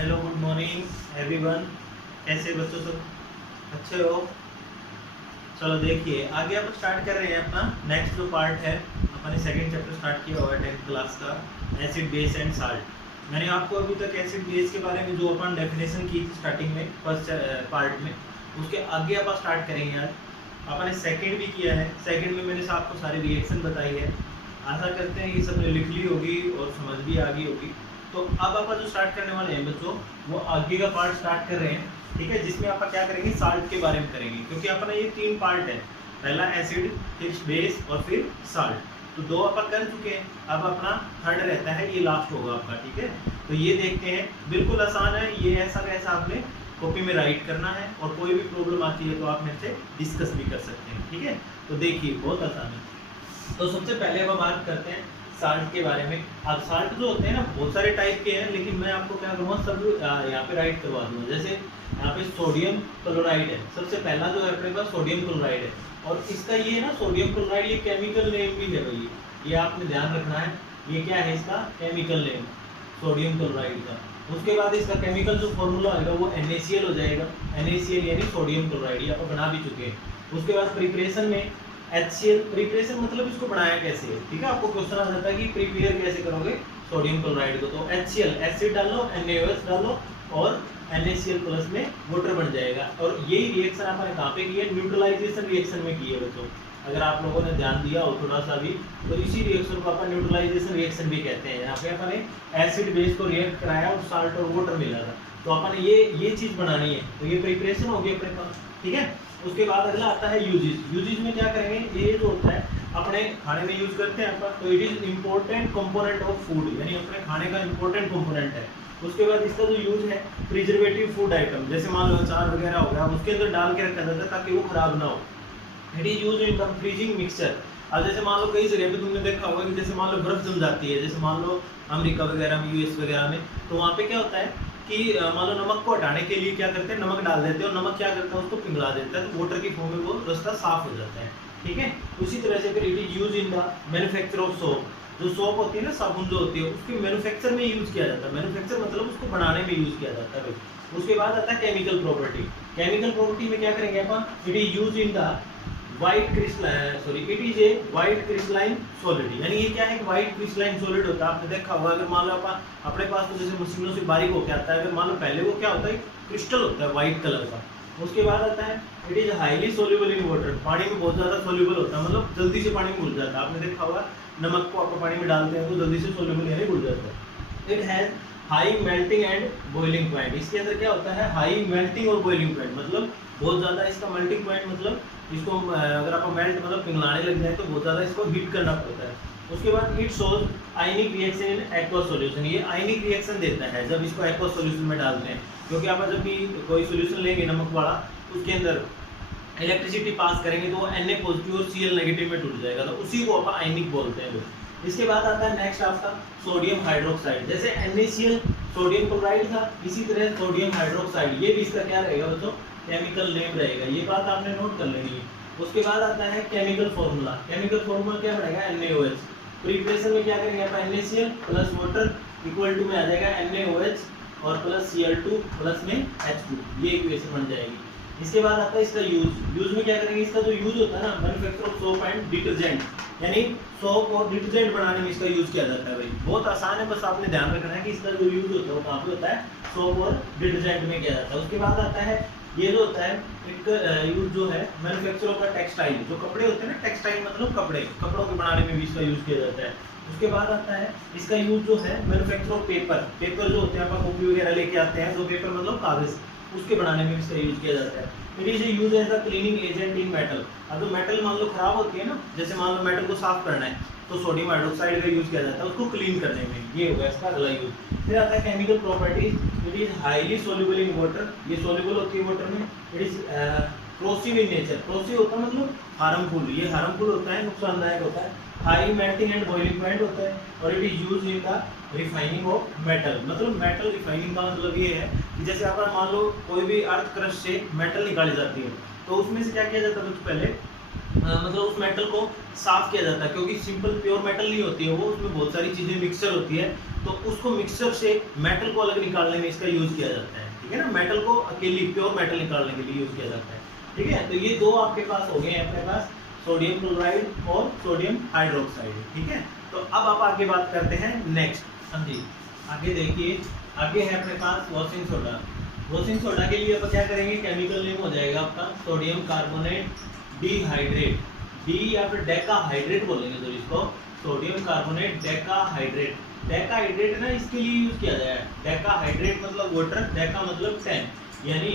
Hello good morning everyone. कैसे बच्चों सब अच्छे हो? चलो देखिए आगे आप स्टार्ट कर रहे हैं अपना नेक्स्ट जो पार्ट है। अपने सेकंड चैप्टर स्टार्ट किया हुआ है 10th क्लास का, एसिड बेस एंड साल्ट। मैंने आपको अभी तक एसिड बेस के बारे में जो अपन डेफिनेशन की थी स्टार्टिंग में फर्स्ट पार्ट में, उसके आगे आप स्टार्ट करेंगे। आज अपने सेकंड भी किया है। सेकंड में मैंने आपको सारी रिएक्शन बताई है। आशा करते हैं ये सब लिख ली होगी और समझ भी आ गई होगी। तो अब आप जो स्टार्ट करने वाले हैं बच्चों, वो आगे का पार्ट स्टार्ट कर रहे हैं, ठीक है, जिसमें आप क्या करेंगे, साल्ट के बारे में करेंगे, क्योंकि अपना ये 3 पार्ट है, पहला एसिड, फिर बेस और फिर साल्ट। तो 2 आप कर चुके हैं, अब अपना थर्ड रहता है, ये लास्ट होगा आपका, ठीक है। तो ये देखते हैं, बिल्कुल आसान है ये, ऐसा कैसा आपने कॉपी में राइट करना है, और कोई भी प्रॉब्लम आती है तो आप मेरे से डिस्कस भी कर सकते हैं, ठीक है। तो देखिए बहुत आसान है। तो सबसे पहले अब बात करते हैं साल्ट के बारे में। अब साल्ट जो होते हैं ना, बहुत सारे टाइप के हैं, लेकिन मैं आपको क्या करूँगा, सब यहाँ पे राइट करवा दूँगा। जैसे यहाँ पे सोडियम क्लोराइड है, सबसे पहला जो है अपने पास सोडियम क्लोराइड है, और इसका ये ना सोडियम क्लोराइड ये केमिकल नेम भी है भाई, ये आपने ध्यान रखना है। ये क्या है, इसका केमिकल नेम सोडियम क्लोराइड का। उसके बाद इसका केमिकल जो फॉर्मूला होगा वो NaCl हो जाएगा। NaCl यानी सोडियम क्लोराइड, ये आप बना भी चुके हैं। उसके बाद प्रिपरेशन में HCl, प्रिपरेशन मतलब इसको बनाया कैसे है, ठीक है। आपको क्वेश्चन आ जाता है कि प्रिपेयर कैसे करोगे सोडियम क्लोराइड को, तो HCl एसिड डालो, NaOH डालो और NaCl प्लस में वाटर बन जाएगा। और यही रिएक्शन आपने कहाँ पे की है, न्यूट्रलाइजेशन रिएक्शन में की है बच्चों। अगर आप लोगों ने ध्यान दिया हो थोड़ा सा भी, तो इसी रिएक्शन को अपन न्यूट्रलाइजेशन रिएक्शन भी कहते हैं। यहाँ पे अपन एसिड बेस को रिएक्ट कराया और साल्ट और वाटर मिला था, तो अपन ये चीज बनानी है। तो ये प्रिपरेशन होगी अपने पास, ठीक है। उसके बाद अगला आता है यूजेस। यूजेस में क्या करेंगे, ये जो होता है अपने खाने में यूज करते हैं अपन, तो it is important component of food, यानी अपने खाने का इम्पोर्टेंट कंपोनेंट है। उसके बाद इसका जो यूज है प्रिजर्वेटिव फूड आइटम, जैसे मान लो अचार वगैरह हो गया, उसके अंदर डाल के रखा जाता है ताकि वो खराब ना हो। It is use in freezing mixture. अब जैसे मान लो कई जगह पे तुमने देखा होगा कि जैसे मान लो बर्फ जम जाती है, जैसे मान लो अमेरिका वगैरह में, US वगैरह में, तो वहाँ पे क्या होता है कि मान लो नमक को हटाने के लिए क्या करते हैं, नमक डाल देते हैं, और नमक क्या करता है, उसको पिघला देता है, तो वाटर की फॉर्म में वो रास्ता साफ हो जाता है, ठीक है। उसी तरह से फिर it is use in the manufacture of soap. जो सोप होती है ना, साबुन जो होती है, उसके मैन्युफैक्चर में यूज किया जाता है। मैन्युफैक्चर मतलब उसको बनाने में यूज किया जाता है भाई। उसके बाद आता है केमिकल प्रॉपर्टी। केमिकल प्रॉपर्टी में क्या करेंगे अपन, it is use in the white crystalline, it is a white crystalline solid, यानी ये क्या है, एक व्हाइट क्रिस्टलाइन सॉलिड होता है। आपने देखा होगा, अगर मान लो अपने पास तो जैसे मशीनों से बारीक होकर आता है, अगर मान लो पहले वो क्या होता है, क्रिस्टल होता है व्हाइट कलर का। उसके बाद आता है it is highly soluble in water, पानी में बहुत ज्यादा सोल्यूबल होता है, मतलब जल्दी से पानी में घुल जाता है। आपने देखा होगा नमक को आप पानी में डालते हैं तो जल्दी से सोल्यूबल यानी घुल जाता है। It has high melting and boiling point. इसके अंदर क्या होता है, हाई मेल्टिंग और बॉइलिंग पॉइंट, मतलब बहुत ज्यादा इसका मेल्टिंग पॉइंट, मतलब इसको अगर आप मेल्ट मतलब पिघलाने लग जाए तो बहुत ज़्यादा इसको हीट करना पड़ता है। उसके बाद it shows ionic reaction in aqueous solution, ये आयनिक रिएक्शन देता है जब इसको एक्वस सॉल्यूशन में डालते हैं, क्योंकि आप जब भी कोई सॉल्यूशन लेंगे नमक वाला, उसके अंदर इलेक्ट्रिसिटी पास करेंगे तो वो Na पॉजिटिव और Cl नेगेटिव में टूट जाएगा, तो उसी को आप आयनिक बोलते हैं। इसके बाद आता है नेक्स्ट आपका सोडियम हाइड्रोक्साइड। जैसे NaCl सोडियम क्लोराइड था, इसी तरह सोडियम हाइड्रोक्साइड, ये भी इसका क्या रहेगा बच्चों, केमिकल नेम रहेगा। ये बात आपने नोट कर लेनी है। उसके बाद आता है केमिकल फॉर्मूला। केमिकल फॉर्मूला क्या बनेगा, NaOH। प्रिपरेशन में क्या करेंगे आप, NaCl plus water equal to में आ जाएगा NaOH और प्लस Cl2 प्लस में H2, ये इक्वेशन बन जाएगी। इसके बाद आता है इसका यूज। यूज में क्या करेंगे, इसका जो यूज होता है ना, manufacture of soap and detergent, यानी सोप और डिटर्जेंट बनाने में इसका यूज किया जाता है भाई। बहुत आसान है, बस आपने ध्यान रखना है कि इसका जो यूज होता है वो कहाँ पे होता है, सोप और डिटर्जेंट में किया जाता है। उसके बाद आता है ये जो होता है एक यूज जो है मैन्युफैक्चर ऑफ द टेक्सटाइल, जो कपड़े होते हैं ना, टेक्सटाइल मतलब कपड़े, कपड़ों के बनाने में भी इसका यूज किया जाता है। उसके बाद आता है इसका यूज जो है मैन्युफैक्चर ऑफ पेपर। पेपर जो होते हैं आप कॉपी वगैरह लेके आते हैं, जो पेपर मतलब कागज, उसके बनाने में इसका यूज किया जाता है। It is use as a cleaning agent in metal. अब जो मेटल मान लो खराब होती है ना, जैसे मान लो मेटल को साफ करना है तो सोडियम हाइड्रोक्साइड का यूज किया जाता है उसको क्लीन करने में, ये होगा इसका अगला यूज। फिर आता है chemical properties. It is highly soluble in water, ये सोल्यूबल होती है वाटर में। It is corrosive in nature, corrosive होता है मतलब हार्मफुल, ये हार्मफुल होता है, नुकसानदायक होता है। High melting and boiling point होता है, और it is use in the refining of metal. मतलब मेटल रिफाइनिंग का मतलब ये है कि जैसे आप मान लो कोई भी अर्थ क्रस्ट से मेटल निकाली जाती है, तो उसमें से क्या किया जाता है, पहले मतलब उस मेटल को साफ किया जाता है, क्योंकि सिंपल प्योर मेटल नहीं होती है वो, उसमें बहुत सारी चीज़ें मिक्सचर होती है, तो उसको मिक्सचर से मेटल को अलग निकालने में इसका यूज़ किया जाता है। ठीक है ना, मेटल को अकेली प्योर मेटल निकालने के लिए यूज़ किया जाता है। ठीक है, तो ये दो आपके पास हो गए हैं अपने पास, सोडियम क्लोराइड और सोडियम हाइड्रोक्साइड। ठीक है, तो अब आप आगे बात करते हैं नेक्स्ट। हाँ जी, आगे देखिए, आगे है अपने पास वॉशिंग सोडा। वॉशिंग सोडा के लिए आप क्या करेंगे, केमिकल नेम हो जाएगा आपका सोडियम कार्बोनेट डीहाइड्रेट, डी या फिर डेकाहाइड्रेट बोलेंगे तो इसको, सोडियम कार्बोनेट डेकाहाइड्रेट। डेकाहाइड्रेट ना इसके लिए यूज किया जाए, डेकाहाइड्रेट मतलब वाटर, डेका मतलब 10, यानी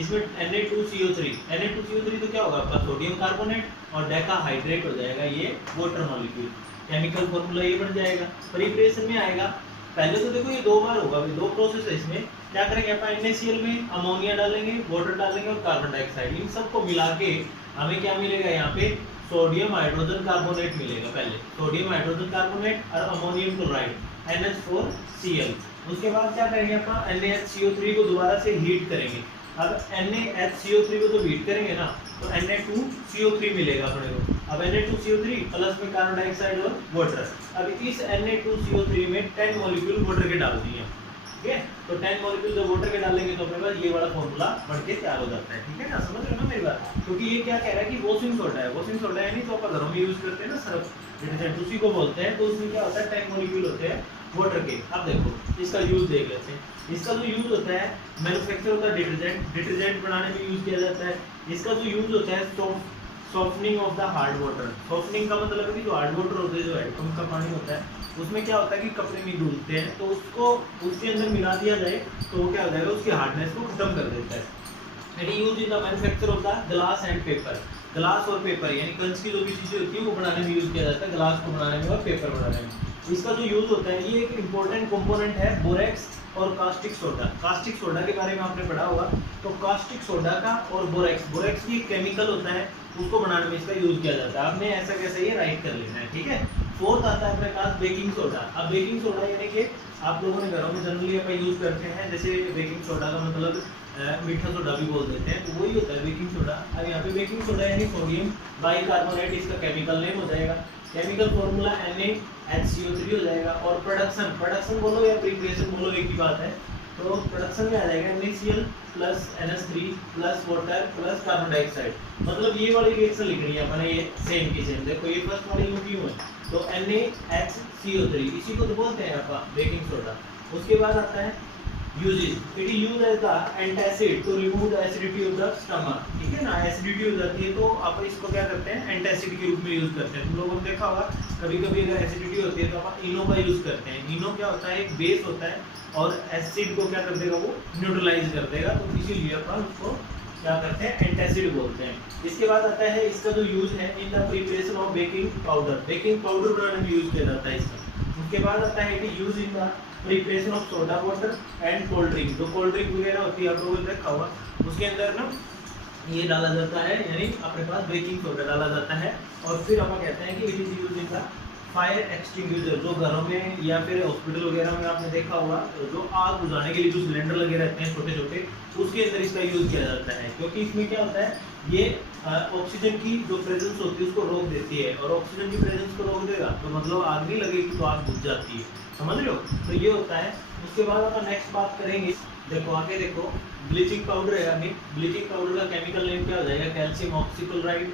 इसमें Na2CO3, Na2CO3 तो क्या होगा आपका सोडियम कार्बोनेट और डेकाहाइड्रेट हो जाएगा ये वाटर मॉलिक्यूल। केमिकल फॉर्मूला ये बन जाएगा, प्रिपरेशन में आएगा। पहले तो देखो ये दो बार होगा, दो प्रोसेस है इसमें। क्या करेंगे अपन, NaCl में अमोनिया डालेंगे, वाटर डालेंगे और कार्बन डाइऑक्साइड, इन सबको मिला के हमें क्या मिलेगा, यहाँ पे सोडियम हाइड्रोजन कार्बोनेट मिलेगा। पहले सोडियम हाइड्रोजन कार्बोनेट और अमोनियम क्लोराइड NH4Cl। उसके बाद क्या करेंगे अपन, NaHCO3 को दोबारा से हीट करेंगे। अब NaHCO3 को तो हीट करेंगे ना, तो Na2CO3 मिलेगा अपने को। अब Na2CO3 प्लस में कार्बन डाइऑक्साइड और वाटर। अब इस Na2CO3 में 10 मॉलिक्यूल वाटर के डाल दिए। ठीक है, तो 10 मॉलिक्यूल जब वाटर के डालेंगे तो अपने पास ये वाला फॉर्मूला बन के तैयार हो जाता है। ठीक है ना, समझ रहे हो ना मेरी बात, क्योंकि ये क्या कह रहा है कि वॉशिंग सोडा है। वॉशिंग सोडा है नहीं तो अपन घरों में यूज करते हैं ना सर्फ डिटर्जेंट, उसी को बोलते हैं। तो उसमें क्या होता है, 10 मॉलिक्यूल होते हैं वाटर के। अब देखो इसका यूज देख लेते हैं। इसका जो यूज होता है, मैन्युफैक्चर होता है डिटर्जेंट, डिटर्जेंट बनाने में यूज किया जाता है। इसका जो यूज होता है softening of the hard water. Softening का मतलब है कि जो हार्ड वाटर होता है, जो हैंडपंप का पानी होता है, उसमें क्या होता है कि कपड़े नहीं धुलते हैं, तो उसको उसके अंदर मिला दिया जाए तो वो क्या हो जाएगा, उसकी हार्डनेस को खत्म कर देता है। It use in the manufacture of the glass and paper. Glass और पेपर यानी कंच की जो भी चीज़ें होती है वो बनाने में यूज किया जाता है, ग्लास को बनाने में और पेपर बनाने में। इसका जो यूज होता है, ये एक इंपॉर्टेंट कंपोनेंट है बोरेक्स और कास्टिक सोडा। कास्टिक सोडा के बारे में आपने पढ़ा होगा, तो कास्टिक सोडा का और बोरेक्स, बोरेक्स की केमिकल होता है, उसको बनाने में इसका यूज किया जाता है। आपने ऐसा कैसे ये राइट कर लेना है। ठीक है, फोर्थ आता है अपने पास बेकिंग सोडा। अब बेकिंग सोडा यानी कि आप लोगों ने घरों में जनरली अपन यूज करते हैं, जैसे बेकिंग सोडा का मतलब मीठा सोडा भी बोल देते हैं, तो वही होता है बेकिंग सोडा। अब यहाँ पे बेकिंग सोडा यानी सोडियम बाइकार्बोनेट, इसका केमिकल नेम हो जाएगा। केमिकल फॉर्मूला NaHCO3 हो जाएगा। और प्रोडक्शन बोलो या प्रिपरेशन बोलो, एक ही बात है। तो प्रोडक्शन में आ जाएगा NaCl plus NH3 plus water plus carbon dioxide. मतलब ये वाली रिएक्शन लिखनी है अपने, ये सेम की सेम। देखो ये फर्स्ट वाली क्यों है, तो NaHCO3 इसी को तो बोलते हैं आप बेकिंग सोडा। उसके बाद आता है uses. It is used as the antacid to remove the acidity of the stomach. ठीक है ना, एसिडिटी हो जाती है तो आप इसको क्या करते हैं, एंटासिड के रूप में यूज करते हैं। तुम लोगों ने देखा होगा कभी कभी अगर एसिडिटी होती है तो आप इनो का यूज करते हैं। इनो क्या होता है, एक बेस होता है और एसिड को क्या कर देगा, वो न्यूट्रलाइज कर देगा, तो इसीलिए अपन उसको क्या करते हैं, एंटासिड बोलते हैं। इसके बाद आता है इसका जो यूज है in the preparation of baking powder. Baking powder बनाने में यूज किया जाता है इसका। उसके बाद आता है it is use in the preparation of soda water and cold drink. जो कोल्ड ड्रिंक वगैरह होती है आप लोगों ने देखा होगा, उसके अंदर ना ये डाला जाता है, यानी अपने पास बेकिंग सोडा डाला जाता है। और फिर हम कहते हैं कि it is use in the fire extinguisher. जो घरों में या फिर हॉस्पिटल वगैरह में आपने देखा होगा, जो आग बुझाने के लिए जो सिलेंडर लगे रहते हैं छोटे छोटे, उसके अंदर इसका यूज किया जाता है। क्योंकि इसमें क्या होता है, ये ऑक्सीजन की जो प्रेजेंस होती है उसको रोक देती है, और ऑक्सीजन की प्रेजेंस को रोक देगा तो मतलब आग नहीं लगेगी, तो आग बुझ जाती है। समझ रहे हो, तो ये होता है। उसके बाद अपन नेक्स्ट बात करेंगे, देखो आगे देखो, ब्लीचिंग पाउडर है। अभी ब्लीचिंग पाउडर का केमिकल नेम क्या हो जाएगा, कैल्शियम ऑक्सीक्लोराइड।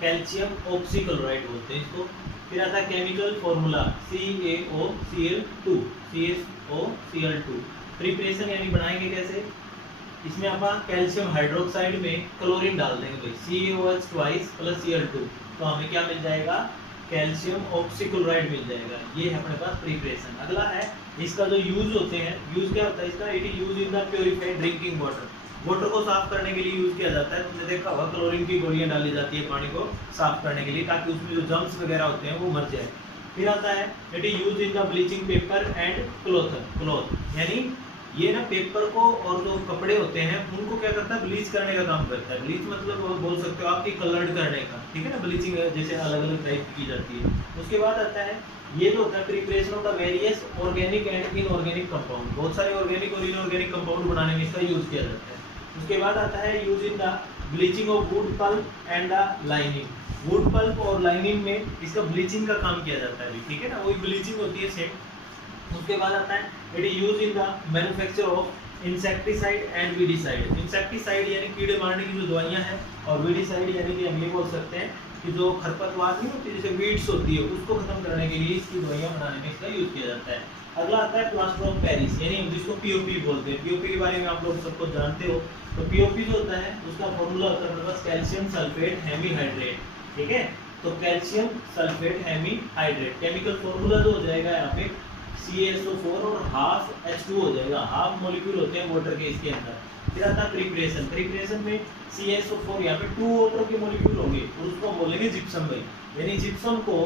कैल्शियम ऑक्सीक्लोराइड बोलते हैं इसको। फिर आता है chemical formula CaOCl2, CaOCl2। Preparation यानी बनाएंगे कैसे, इसमें अपन कैल्शियम हाइड्रोक्साइड में क्लोरीन डाल देंगे भाई, CaOH ट्वाइस प्लस Cl2, तो हमें क्या मिल जाएगा, कैल्शियम ऑक्सीक्लोराइड मिल जाएगा। ये है अपने पास प्रिपरेशन। अगला है इसका जो यूज होते हैं, यूज क्या होता है इसका, it is use in the purified drinking water. Water को साफ करने के लिए यूज किया जाता है। तुमने देखा होगा क्लोरीन की गोलियां डाली जाती है पानी को साफ करने के लिए, ताकि उसमें जो जर्म्स वगैरह होते हैं वो मर जाए। फिर आता है it is use in the bleaching paper and cloth, यानी ये ना पेपर को और जो कपड़े होते हैं उनको क्या करता है, ब्लीच करने का काम करता है। ब्लीच मतलब बोल सकते हो आपकी कलर्ड करने का। ठीक है ना, ब्लीचिंग जैसे अलग अलग टाइप की जाती है। उसके बाद आता है ये जो होता है preparation of the various organic and inorganic compound. बहुत सारे ऑर्गेनिक और इनऑर्गेनिक कंपाउंड बनाने में इसका यूज किया जाता है। उसके बाद आता है use in the bleaching of wood pulp and the lining. Wood pulp और लाइनिंग में इसका ब्लीचिंग का काम किया जाता है, ठीक है ना, वही ब्लीचिंग होती है सेम। उसके बाद आता है it is use in the manufacture of insecticide and weedicide. Insecticide यानी कीड़े मारने की जो दवाइयां हैं, और वीडिसाइड यानी कि हम ये बोल सकते हैं कि जो खरपतवार नहीं होती, जैसे वीड्स होती है, उसको खत्म करने के लिए इसकी दवाइयां बनाने में इसका यूज किया जाता है। अगला आता है प्लास्टर ऑफ पेरिस, यानी जिसको पीओपी बोलते हैं। पीओपी के बारे में आप लोग सबको जानते हो। तो पीओपी जो होता है उसका फॉर्मूला होता है हमारे पास कैल्शियम सल्फेट हेमीहाइड्रेट, ठीक है। तो calcium sulphate hemihydrate chemical formula जो हो जाएगा यहाँ पे CaSO4 और हाफ H2 हो जाएगा, हाफ मॉलिक्यूल होते हैं वाटर के इसके अंदर। फिर आता है प्रिपरेशन। प्रिपरेशन में CaSO4 यहाँ पे 2 वाटर के मॉलिक्यूल होंगे और उसको बोलेंगे जिप्सम भाई। यानी जिप्सम को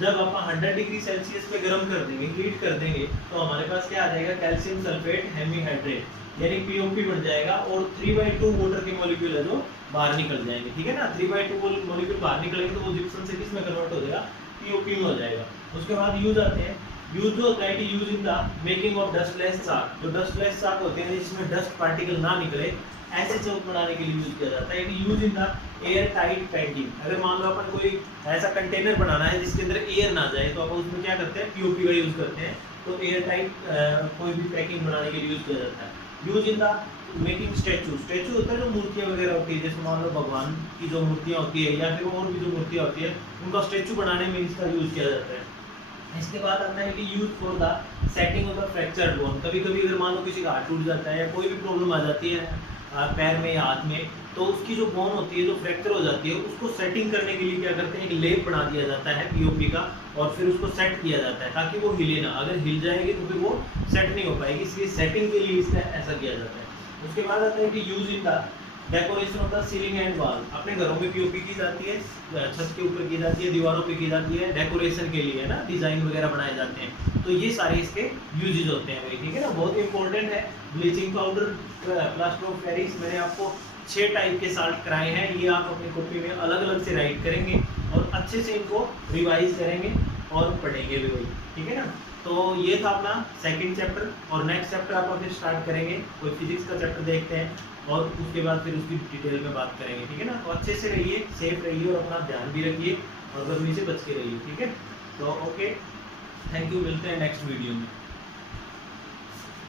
जब आप 100 डिग्री सेल्सियस पे गर्म कर देंगे, हीट कर देंगे, तो हमारे पास क्या आ जाएगा, कैल्शियम सल्फेट हेमीहाइड्रेट, यानी POP बन जाएगा। और 3/2 वाटर के मॉलिक्यूल है जो बाहर निकल जाएंगे, ठीक है ना। 3/2 मॉलिक्यूल बाहर निकलेंगे तो वो जिप्सम से किस में कन्वर्ट हो जाएगा, POP में हो जाएगा। उसके बाद यूज आते हैं, यूज जो होता है use in the making of dustless chalk. जो डस्टलेस चाक होते हैं जिसमें डस्ट पार्टिकल ना निकले, ऐसे चौक बनाने के लिए यूज किया जाता है। Use in the air tight packing. अगर मान लो अपन कोई ऐसा कंटेनर बनाना है जिसके अंदर एयर ना जाए, तो अपन उसमें क्या करते हैं, POP का यूज करते हैं। तो एयर टाइट कोई भी पैकिंग बनाने के लिए यूज किया जाता है। Use in the making statue. Statue होता है जो मूर्तियां वगैरह होती है, जैसे मान लो भगवान की जो मूर्तियां होती है या फिर और भी जो मूर्तियां होती है, उनका स्टैचू बनाने में इसका यूज किया जाता है। इसके बाद आता है कि use for the setting of the fractured bone. कभी कभी अगर मान लो किसी का हाथ टूट जाता है या कोई भी प्रॉब्लम आ जाती है पैर में या हाथ में, तो उसकी जो बोन होती है जो फ्रैक्चर हो जाती है, उसको सेटिंग करने के लिए क्या करते हैं, एक लेप बना दिया जाता है POP का, और फिर उसको सेट किया जाता है ताकि वो हिले ना। अगर हिल जाएगी तो फिर वो सेट नहीं हो पाएगी, इसलिए सेटिंग के लिए इसका ऐसा किया जाता है। उसके बाद आता है कि use in the decoration of the ceiling and wall. अपने घरों में POP की जाती है, छत के ऊपर की जाती है, दीवारों पे की जाती है, डेकोरेशन के लिए ना, डिजाइन वगैरह बनाए जाते हैं। तो ये सारे इसके यूजेज होते हैं भाई, ठीक है ना, बहुत इंपॉर्टेंट है। Bleaching powder, plaster of Paris, मैंने आपको 6 टाइप के साल्ट कराए हैं। ये आप अपनी कॉपी में अलग अलग से राइट करेंगे और अच्छे से इनको रिवाइज करेंगे और पढ़ेंगे भी भाई, ठीक है ना। तो ये था अपना सेकंड चैप्टर, और नेक्स्ट चैप्टर आप फिर स्टार्ट करेंगे, कोई फिजिक्स का चैप्टर देखते हैं, और उसके बाद फिर उसकी डिटेल में बात करेंगे, ठीक है ना। तो अच्छे से रहिए, सेफ रहिए और अपना ध्यान भी रखिए और गर्मी से बच के रहिए, ठीक है। तो ओके, थैंक यू, मिलते हैं नेक्स्ट वीडियो में।